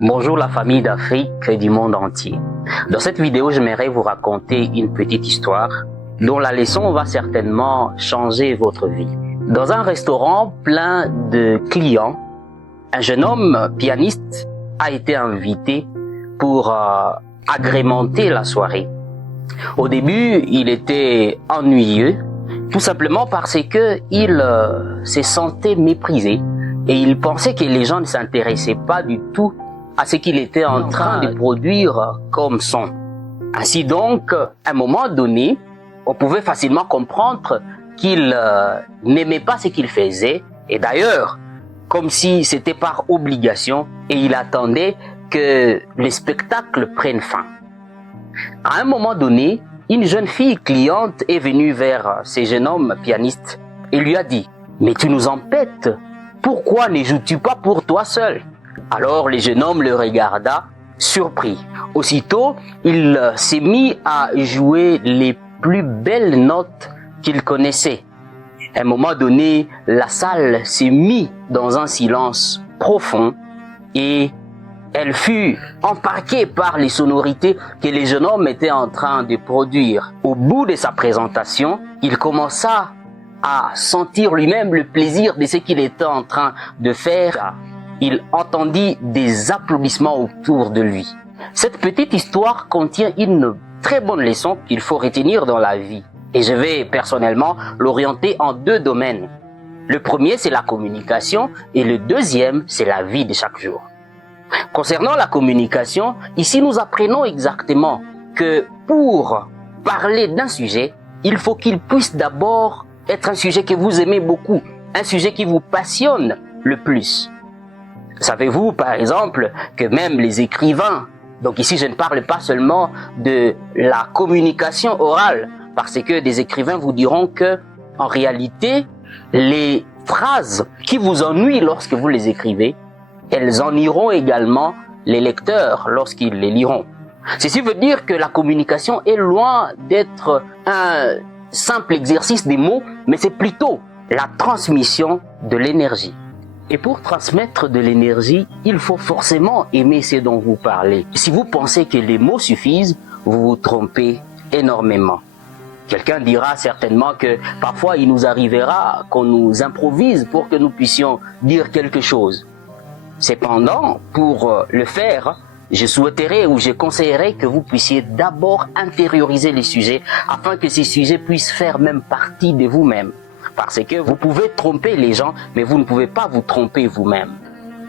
Bonjour la famille d'Afrique et du monde entier. Dans cette vidéo, j'aimerais vous raconter une petite histoire dont la leçon va certainement changer votre vie. Dans un restaurant plein de clients, un jeune homme pianiste a été invité pour agrémenter la soirée. Au début, il était ennuyeux, tout simplement parce que il se sentait méprisé et il pensait que les gens ne s'intéressaient pas du tout à ce qu'il était en train de produire comme son. Ainsi donc, à un moment donné, on pouvait facilement comprendre qu'il n'aimait pas ce qu'il faisait, et d'ailleurs, comme si c'était par obligation, et il attendait que le spectacle prenne fin. À un moment donné, une jeune fille cliente est venue vers ce jeune homme pianiste et lui a dit « Mais tu nous empêtes, pourquoi ne joues-tu pas pour toi seul ?» Alors le jeune homme le regarda, surpris. Aussitôt, il s'est mis à jouer les plus belles notes qu'il connaissait. À un moment donné, la salle s'est mise dans un silence profond et elle fut embarquée par les sonorités que le jeune homme était en train de produire. Au bout de sa présentation, il commença à sentir lui-même le plaisir de ce qu'il était en train de faire. Il entendit des applaudissements autour de lui. Cette petite histoire contient une très bonne leçon qu'il faut retenir dans la vie. Et je vais personnellement l'orienter en deux domaines. Le premier, c'est la communication et le deuxième, c'est la vie de chaque jour. Concernant la communication, ici nous apprenons exactement que pour parler d'un sujet, il faut qu'il puisse d'abord être un sujet que vous aimez beaucoup, un sujet qui vous passionne le plus. Savez-vous, par exemple, que même les écrivains, donc ici je ne parle pas seulement de la communication orale, parce que des écrivains vous diront que, en réalité, les phrases qui vous ennuient lorsque vous les écrivez, elles ennuieront également les lecteurs lorsqu'ils les liront. Ceci veut dire que la communication est loin d'être un simple exercice des mots, mais c'est plutôt la transmission de l'énergie. Et pour transmettre de l'énergie, il faut forcément aimer ce dont vous parlez. Si vous pensez que les mots suffisent, vous vous trompez énormément. Quelqu'un dira certainement que parfois il nous arrivera qu'on nous improvise pour que nous puissions dire quelque chose. Cependant, pour le faire, je souhaiterais ou je conseillerais que vous puissiez d'abord intérioriser les sujets afin que ces sujets puissent faire même partie de vous-même. Parce que vous pouvez tromper les gens, mais vous ne pouvez pas vous tromper vous-même.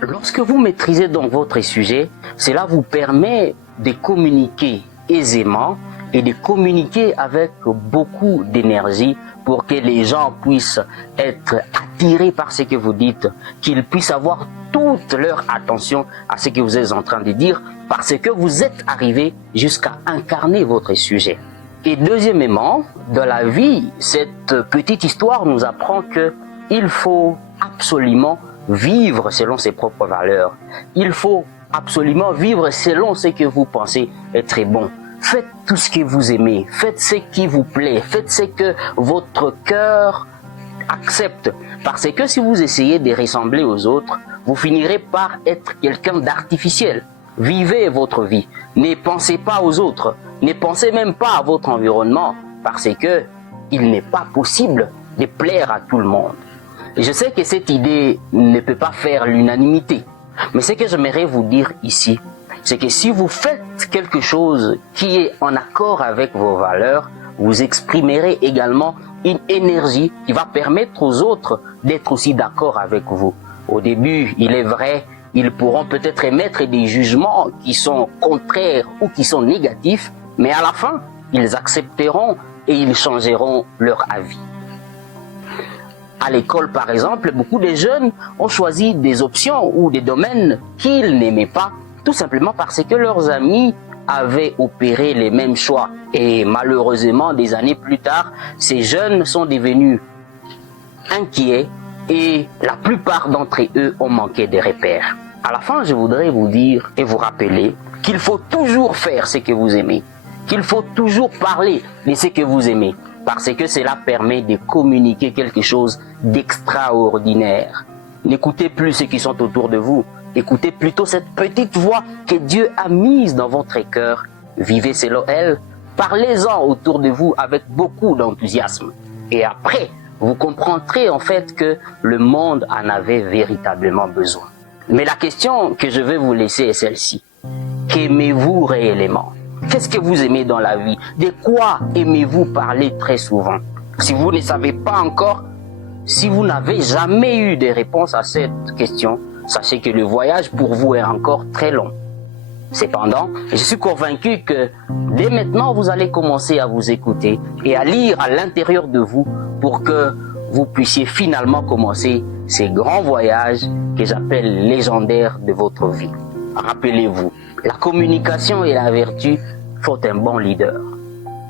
Lorsque vous maîtrisez donc votre sujet, cela vous permet de communiquer aisément et de communiquer avec beaucoup d'énergie pour que les gens puissent être attirés par ce que vous dites, qu'ils puissent avoir toute leur attention à ce que vous êtes en train de dire, parce que vous êtes arrivé jusqu'à incarner votre sujet. Et deuxièmement, dans la vie, cette petite histoire nous apprend que il faut absolument vivre selon ses propres valeurs. Il faut absolument vivre selon ce que vous pensez être bon. Faites tout ce que vous aimez, faites ce qui vous plaît, faites ce que votre cœur accepte. Parce que si vous essayez de ressembler aux autres, vous finirez par être quelqu'un d'artificiel. Vivez votre vie, ne pensez pas aux autres. Ne pensez même pas à votre environnement parce que il n'est pas possible de plaire à tout le monde. Et je sais que cette idée ne peut pas faire l'unanimité. Mais ce que j'aimerais vous dire ici, c'est que si vous faites quelque chose qui est en accord avec vos valeurs, vous exprimerez également une énergie qui va permettre aux autres d'être aussi d'accord avec vous. Au début, il est vrai, ils pourront peut-être émettre des jugements qui sont contraires ou qui sont négatifs, mais à la fin, ils accepteront et ils changeront leur avis. À l'école, par exemple, beaucoup de jeunes ont choisi des options ou des domaines qu'ils n'aimaient pas, tout simplement parce que leurs amis avaient opéré les mêmes choix. Et malheureusement, des années plus tard, ces jeunes sont devenus inquiets et la plupart d'entre eux ont manqué de repères. À la fin, je voudrais vous dire et vous rappeler qu'il faut toujours faire ce que vous aimez. Qu'il faut toujours parler de ce que vous aimez, parce que cela permet de communiquer quelque chose d'extraordinaire. N'écoutez plus ceux qui sont autour de vous, Écoutez plutôt cette petite voix que Dieu a mise dans votre cœur. Vivez selon elle. Parlez-en autour de vous avec beaucoup d'enthousiasme. Et après, vous comprendrez en fait que le monde en avait véritablement besoin. Mais la question que je vais vous laisser est celle-ci. Qu'aimez-vous réellement? Qu'est-ce que vous aimez dans la vie? De quoi aimez-vous parler très souvent? Si vous ne savez pas encore, si vous n'avez jamais eu de réponse à cette question, sachez que le voyage pour vous est encore très long. Cependant, je suis convaincu que dès maintenant, vous allez commencer à vous écouter et à lire à l'intérieur de vous pour que vous puissiez finalement commencer ces grands voyages que j'appelle légendaires de votre vie. Rappelez-vous, la communication et la vertu font un bon leader,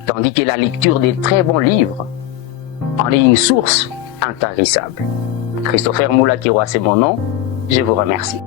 tandis que la lecture des très bons livres en est une source intarissable. Christopher Moula Kiroa, c'est mon nom. Je vous remercie.